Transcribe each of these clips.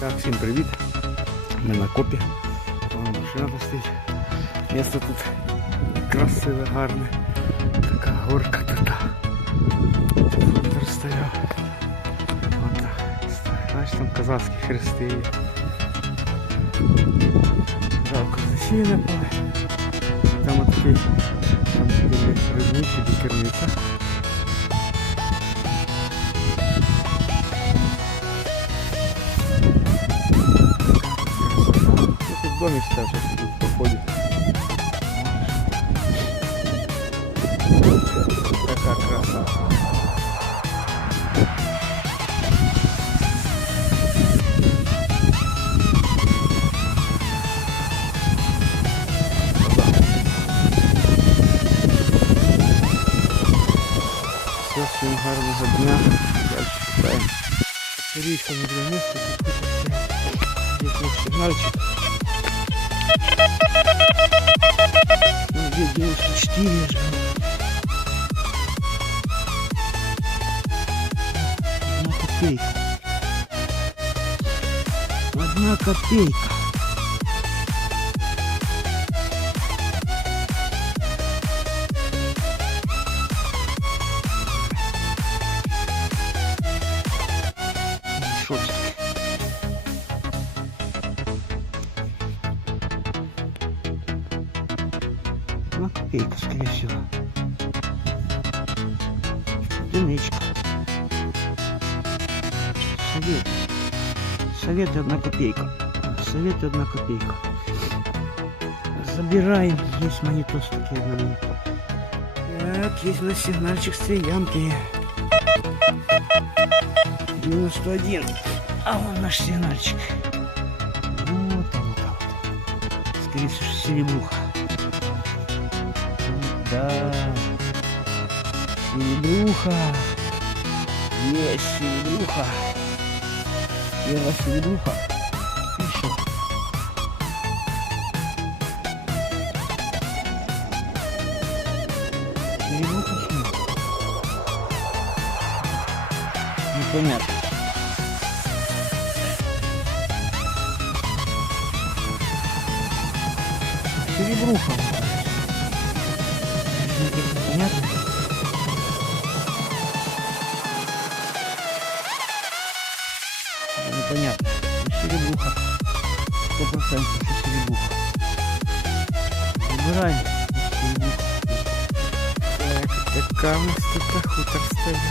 Так, всім привіт. Ми на копі. Вон машина тут стоїть. Місто тут красиве, гарне. Така горка така. Тут стояв. Вон так. Знаєш, там казахські хрести є. Жалко засіяне поле. Там отакий, там біля рибничі, де керниця. домик сейчас тут походит. Такая краса. Все, всім гарного дня. Дальше шукаємо. Річка не для міста, тут Есть наш сигнальчик. Ну, где 94 же. Одна копейка. Одна копейка. Единичка. Совет. Совет одна копейка. Совет одна копейка. Забираем. Есть монитос такие одна. Так, есть у нас сигнальчик с ямки. 91. А вон наш сигнальчик. Вот он, он. Скорее всего, серебруха. Да. Серебруха. Есть серебруха. Первая серебруха. Еще. Серебруха что? Непонятно. Серебруха. Понятно? Что серебруха. Выбираем. Серебруха. Так, така у нас тут хутор стояв.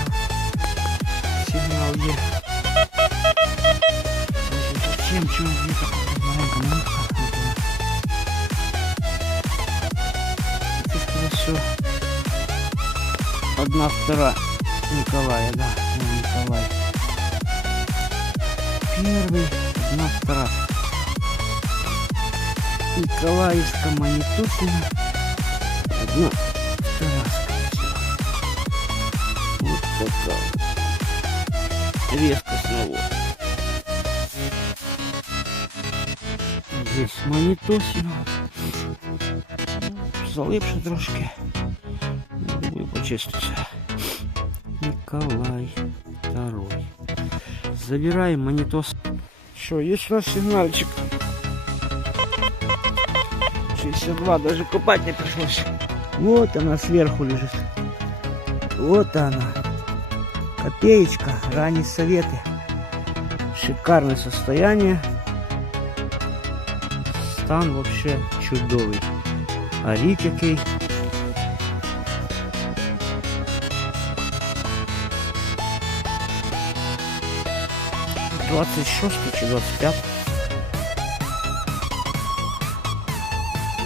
Сигнал є. Зачем, где-то маленько, маленько. Это всего одна вторая Николая, да, Николай. Первый, одна вторая. Николаевская Манитусина. Одна всего. Вот такая. вот. Резкость навода. Здесь Манитосина. Залипше трошки. Думаю, почиститься. Николай второй. Забираем монитос. Что, есть у нас сигнальчик? 62, даже купать не пришлось. Вот она сверху лежит. Вот она. Копеечка, ранние советы. Шикарное состояние. Стан вообще чудовий. А рік який. Двадцять шостий чи двадцять п'ятий.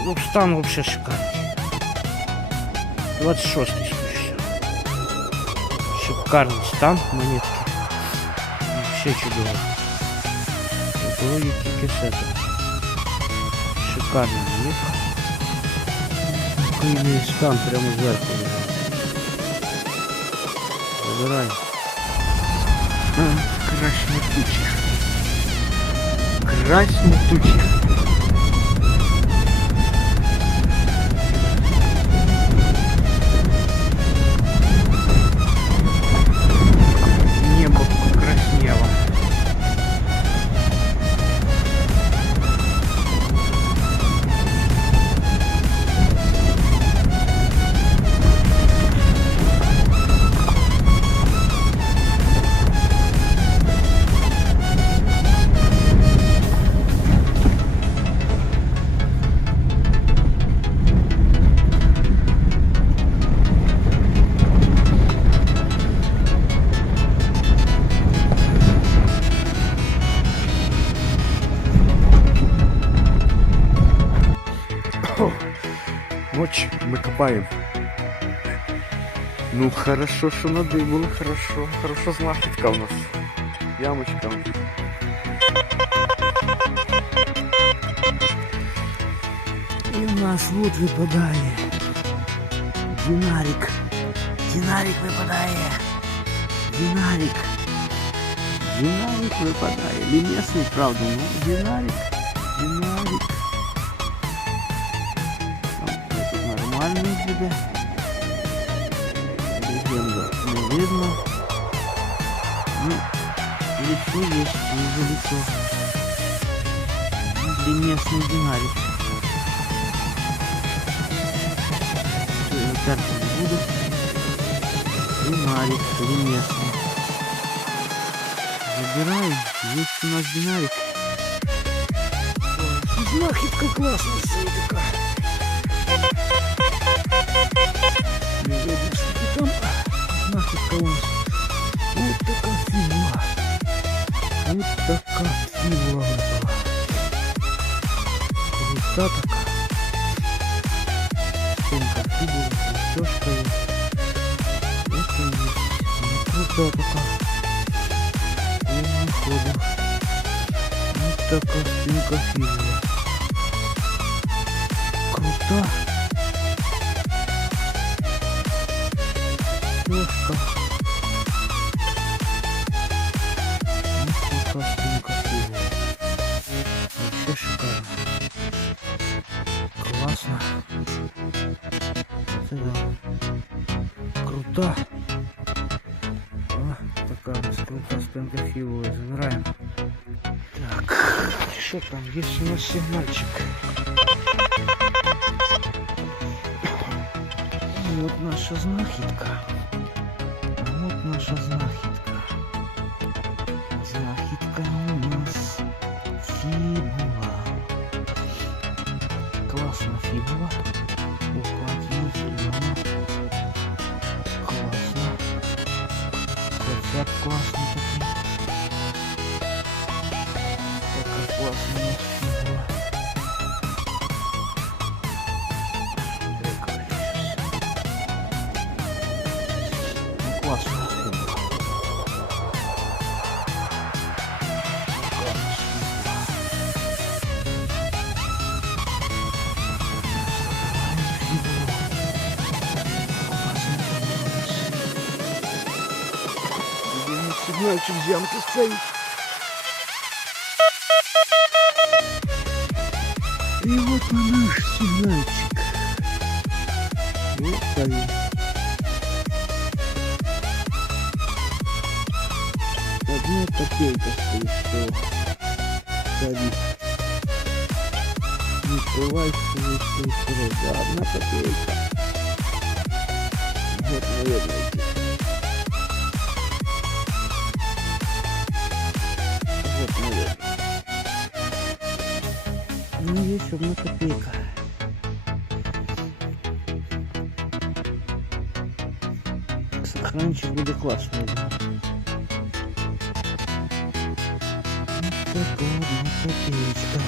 Ну, стан вообще шикарний. 26 спустя. Шикарный стан монетки. Вообще чудово. Экологии кисета. Шикарная монетка. Такий стан прямо зверху лежав. Забираємо. А, красні тучі. Красні тучі. мы копаем. Ну хорошо, что надыбало, хорошо. Хорошо знахідка у нас. Ямочка. І в нас вот випадає. Динарик. Динарик випадає. Динарик. Динарик випадає. Лімесний, правда, ну динарик. Динарик. Буде. Легенда не видно. Ну, лицо есть, вижу лицо. Лімесний динарик. Все, я карты не буду. Динарик, ремесный. Забираем. Есть у нас динарик. Ой, Знахідка знахідка у нас. Вот така фігура. Вот така фігура випала. Крута така. Стенка фигура, застежка есть. Это есть. Ну, крутая такая. Полный ходу. Вот такая стенка фигура. Крута. Застежка. Вот такая стенка фигура. Вообще шикарно. Классно. Це да. Крута. О, така у нас крута спинка філовая. Забираємо. Так, що там? Є у нас сигнальчик. Вот наша знахідка. А вот наша знахідка. Знахідка у нас фібула. Класна фібула. Укладені зелена. Классно. Концерт классный Сигнальчик ямки стоит. И вот на наш сигнальчик. Вот стоит. Одна копейка стоит, что стоит. Не скрывайся, не скрывай. Да, одна копейка. Вот, наверное, Ну, есть одна копейка. Сохранчик будет классный. Да? Вот такая одна копеечка.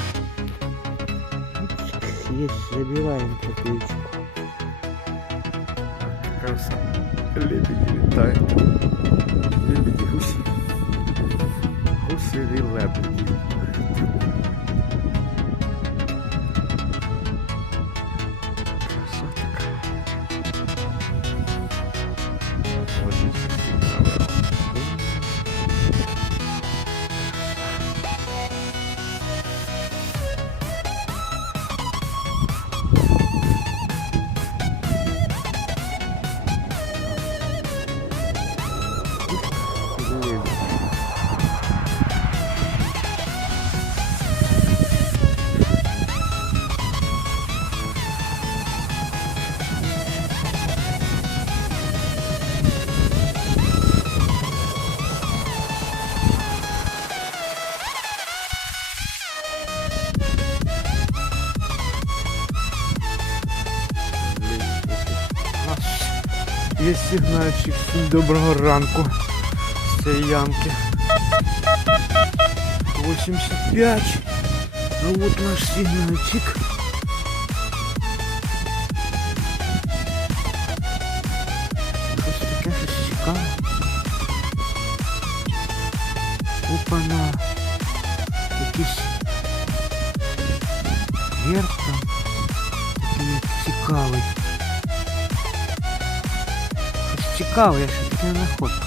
Упс, Есть, забираем копеечку. Краса. Лебеді літають. Лебеді гусі. Гуси і лебеді сигнальчик. Всім доброго ранку з цієї ямки. 85. Ну от наш сигнальчик. Щось таке щось цікаве. Опа на якийсь герб там. Такий. Щось цікаве, я ще таке не знаходив.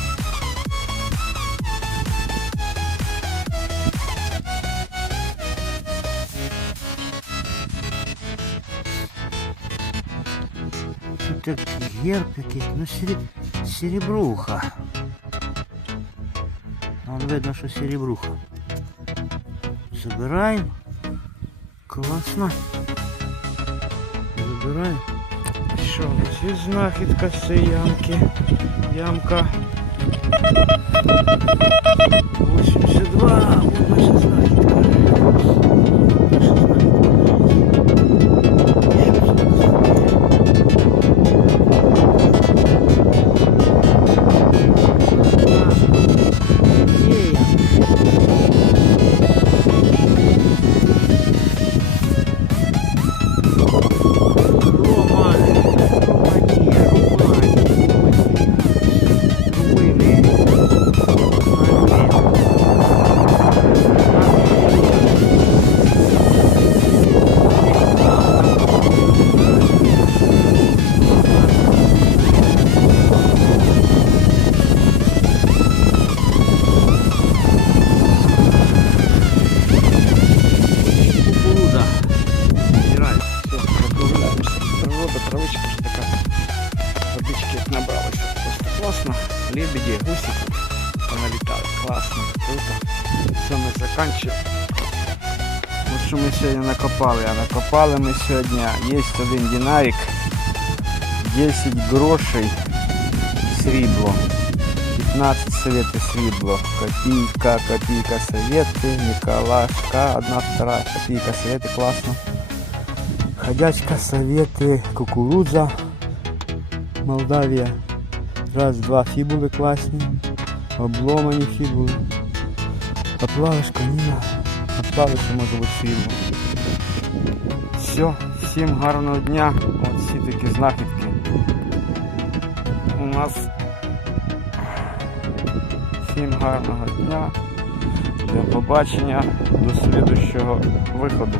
Тут як герб якийсь, ну сері... серебруха. Вон видно, що серебруха. Забираємо. Класно. Забираємо. Що у нас є знахідка з цієї ямки? Ямка 82. Вот наша знахідка. Наша знахідка. ми закінчуємо. От що ми сьогодні накопали. А накопали ми сьогодні. Є один динарик. 10 грошей срібло. 15 советы срібло. Копійка, копійка советы, Николашка, одна вторая, копійка советы, классно. Ходячка советы, кукуруза, Молдавія. Раз, два фібули класні. Обломані Фібули. Оплавишка, ні. Оплавишка може бути фібул. Все, всім гарного дня. Ось всі такі знахідки. У нас Всім гарного дня. До побачення, до слідущого виходу.